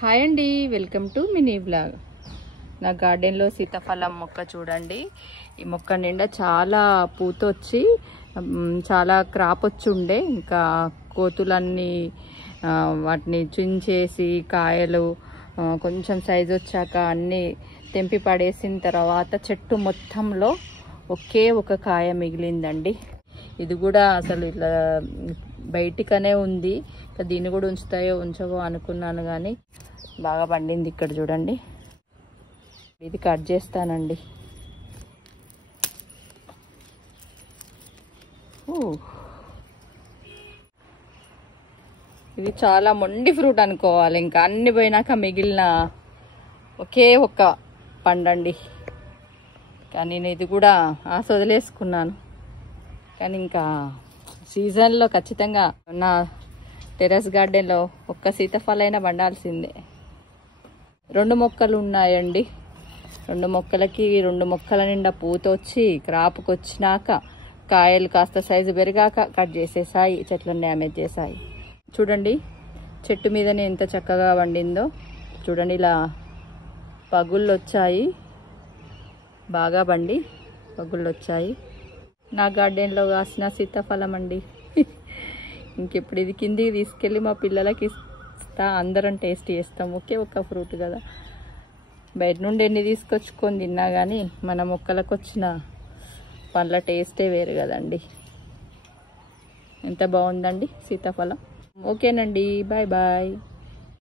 Hi అండి, welcome to mini blog. నా గార్డెన్లో సీతాఫలం మొక్క చూడండి. ఈ మొక్క నిండా చాలా పూత వచ్చి చాలా క్రాప్ వచ్చి ఉండే, ఇంకా కోతులన్నీ వాటిని చుంచేసి కాయలు కొంచెం సైజు వచ్చాక అన్నీ తెంపి పడేసిన తర్వాత చెట్టు మొత్తంలో ఒకే ఒక కాయ మిగిలిందండి. ఇది కూడా అసలు ఇట్లా బయటికనే ఉంది. దీన్ని కూడా ఉంచుతాయో ఉంచవో అనుకున్నాను, కానీ బాగా పండింది. ఇక్కడ చూడండి, ఇది కట్ చేస్తానండి. ఇది చాలా మొండి ఫ్రూట్ అనుకోవాలి. ఇంకా అన్ని పోయినాక మిగిలిన ఒకే ఒక్క పండండి. కానీ నేను ఇది కూడా ఆశ వదిలేసుకున్నాను. కానీ ఇంకా సీజన్లో ఖచ్చితంగా నా టెర్రస్ గార్డెన్లో ఒక్క సీతాఫలైనా పండాల్సిందే. 2 మొక్కలు ఉన్నాయండి. 2 మొక్కలకి 2 మొక్కల నిండా పూత వచ్చి క్రాప్కి వచ్చినాక కాయలు కాస్త సైజు పెరిగాక కట్ చేసేసాయి, చెట్లను డ్యామేజ్ చేసాయి. చూడండి చెట్టు మీదనే ఎంత చక్కగా వండిందో చూడండి. ఇలా పగుళ్ళు వచ్చాయి, బాగా పండి పగుళ్ళు వచ్చాయి. నా గార్డెన్లో కాసిన సీతాఫలం అండి. ఇంకెప్పుడు ఇది కిందికి తీసుకెళ్ళి మా పిల్లలకి ఇస్తా, అందరం టేస్ట్ చేస్తాం. ఒకే ఒక్క ఫ్రూట్ కదా, బయట నుండి ఎన్ని తీసుకొచ్చుకొని తిన్నా కానీ మన మొక్కలకు వచ్చిన పండ్ల టేస్టే వేరు కదండి. ఎంత బాగుందండి సీతాఫలం. ఓకేనండి, బాయ్ బాయ్.